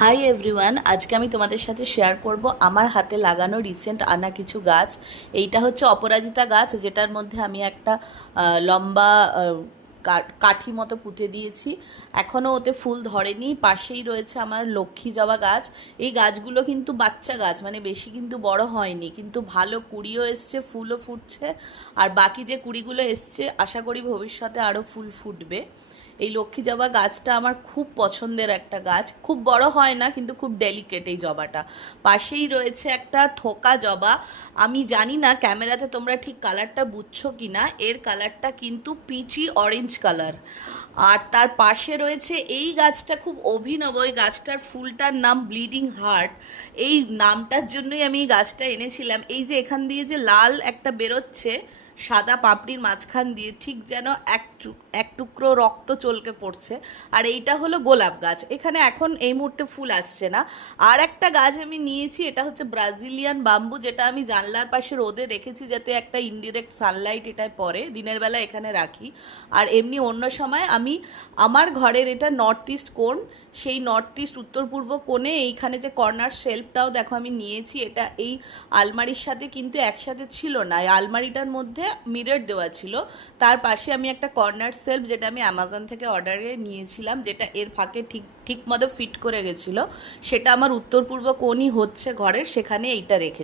Hi everyone, আজকে আমি তোমাদের সাথে শেয়ার করব আমার হাতে লাগানো রিসেন্ট আনা কিছু গাছ। এইটা হচ্ছে অপরাজিতা গাছ, যেটার মধ্যে আমি একটা লম্বা কাঠি মতো পুঁতে দিয়েছি। এখনও ওতে ফুল ধরেনি। পাশেই রয়েছে আমার লক্ষ্মী জবা গাছ। এই গাছগুলো কিন্তু বাচ্চা গাছ, মানে বেশি কিন্তু বড় হয়নি, কিন্তু ভালো কুঁড়িও এসছে, ফুলও ফুটছে। আর বাকি যে কুঁড়িগুলো এসছে আশা করি ভবিষ্যতে আরও ফুল ফুটবে। এই লক্ষ্মী জবা গাছটা আমার খুব পছন্দের একটা গাছ, খুব বড় হয় না কিন্তু খুব ডেলিকেট এই জবাটা। পাশেই রয়েছে একটা থোকা জবা। আমি জানি না ক্যামেরাতে তোমরা ঠিক কালারটা বুঝছো কি না, এর কালারটা কিন্তু পিচি অরেঞ্জ কালার। আর তার পাশে রয়েছে এই গাছটা, খুব অভিনব। এই গাছটার ফুলটার নাম ব্লিডিং হার্ট। এই নামটার জন্যই আমি এই গাছটা এনেছিলাম। এই যে এখান দিয়ে যে লাল একটা বেরোচ্ছে সাদা পাপড়ির মাঝখান দিয়ে, ঠিক যেন এক টুকরো রক্ত চলকে পড়ছে। আর এইটা হলো গোলাপ গাছ। এখানে এখন এই মুহূর্তে ফুল আসছে না। আর একটা গাছ আমি নিয়েছি, এটা হচ্ছে ব্রাজিলিয়ান বাম্বু, যেটা আমি জানলার পাশে রোদে রেখেছি যাতে একটা ইনডিরেক্ট সানলাইট এটায় পড়ে। দিনের বেলা এখানে রাখি। আর এমনি অন্য সময় আমি আমার ঘরের, এটা নর্থ ইস্ট কোণ, সেই নর্থ ইস্ট উত্তর পূর্ব কোণে এইখানে যে কর্নার শেলফটাও দেখো আমি নিয়েছি। এটা এই আলমারির সাথে কিন্তু একসাথে ছিল না, এই আলমারিটার মধ্যে মিরর দেওয়া ছিল। তার পাশে আমি একটা কর্নার শেলফ, যেটা আমি অ্যামাজন থেকে অর্ডারে নিয়েছিলাম, যেটা এর ফাঁকে ঠিক ঠিক মতো ফিট করে গেছিলো। সেটা আমার উত্তর পূর্ব কোণই হচ্ছে ঘরের, সেখানে এইটা রেখে